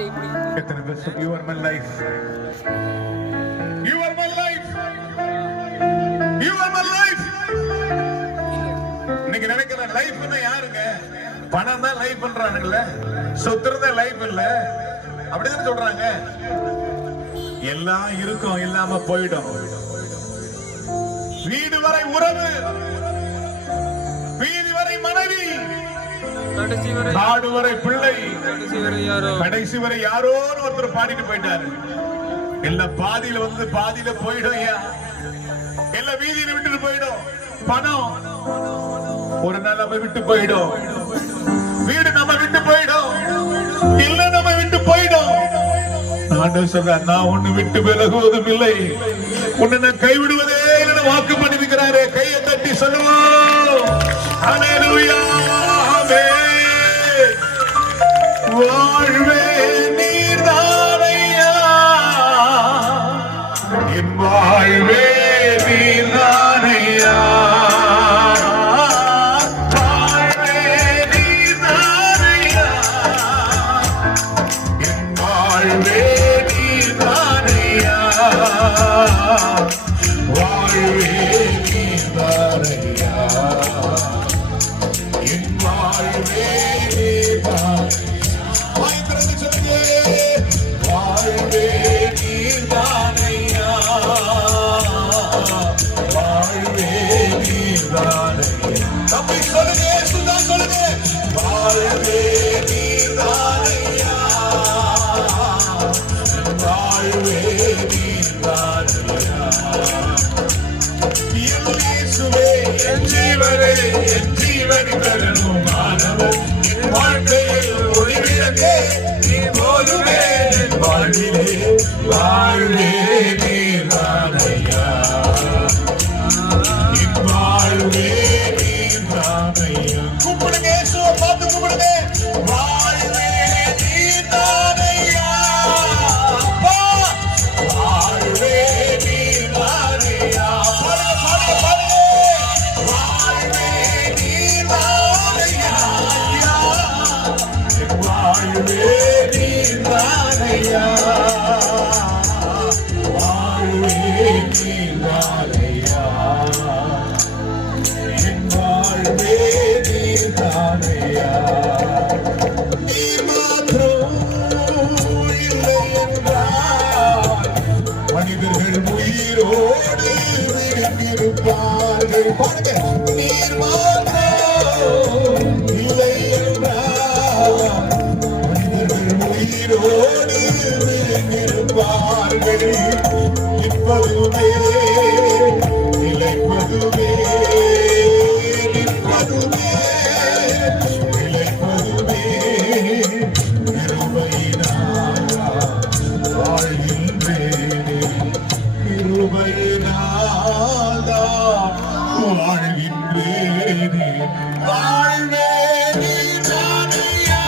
You are my life. You are my life. You are my life. இன்னைக்கு நினைக்கிற லைஃப்னா யாருங்க? பணம் தான் லைஃப் பண்றானுங்கல்ல, சொத்து தான் லைஃப் இல்ல, அப்படிதான் சொல்றாங்க. எல்லாம் இருக்கும், இல்லாம போயிடும். வீடு வரை உறவு, வீதி வரை மனைவி, நாடு வரை பிள்ளை, கடைசி வரை யாரோன்னு ஒருத்தர் பாடிட்டு போயிட்டாரு. எல்லாம் பாதியில வந்து பாதியில போயிடும். எல்லாம் வீதியில விட்டுட்டு போயிடும். பணம் ஒரு நாள் நம்ம விட்டு போயிடும். வீடு நம்ம விட்டு போயிடும். இல்ல நம்ம விட்டு போயிடும். ஆண்டவர் சொல்றார், நான் உன்னை விட்டு விலகுவதும் இல்லை, உன்னை நான் கைவிடுவதே இல்லை வாக்கு பண்ணிருக்கிறாரே. கையை தட்டி சொல்லுவோம், ஹல்லேலூயா. வாழ்வே நீர்தானையா, என் வாழ்வே நீர்தானையா, வாழ்வே நீர்தானையா, என் வாழ்வே நீர்தானையா, வாழ்வே நீர்தானையா, என் வாழ்வே நீர்தானையா. வாழ்வே நீர்தானையா, வாழ்வே நீர்தானையா. தம்பி சொல்லுங்க, சுதா சொல்லுங்க, வாழ்வே நீர்தானையா, வாழ்வே நீர்தானையா. இயேசுவே என் ஜீவனே, என் ஜீவன் பெறணும் மாணவன், என் வாழ்க்கையில் ஒளிவிளக்கே நீ போதுமே, என் வாழ்விலே வாழ்வே நீர்தானையா, என் வாழ்வே நீர்தானையா. கூப்பிடுங்க, இயேசுவை பார்த்து கூப்பிடுங்க, வாழ்வே நீர்தானையா, அப்பா வாழ்வே நீர்தானையா. பாருங்க பாருங்க பாருங்க, வாழ்வே நீர்தானையா, வாழ்வே நீர்தானையா, வாழ்வே நீர்தானையா, என் வாழ்வே நீர்தானையா. நீர் மாத்திரம் இல்லை என்றால் மனிதர்கள் உயிரோடு விழித்திருப்பார்கள். பாருங்க, நீர் மாத்திரம் இல்லை என்றால் உயிரோடு இருப்பார்கள். இப்பதுவே நிலைப்பதுவே, நிற்பதுவே நிலைப்பதுவே, கிருபையினால் வாழ்கின்றேனே, கிருபையினால் வாழ்கின்றேனே, வாழ்வே நீர்தானையா,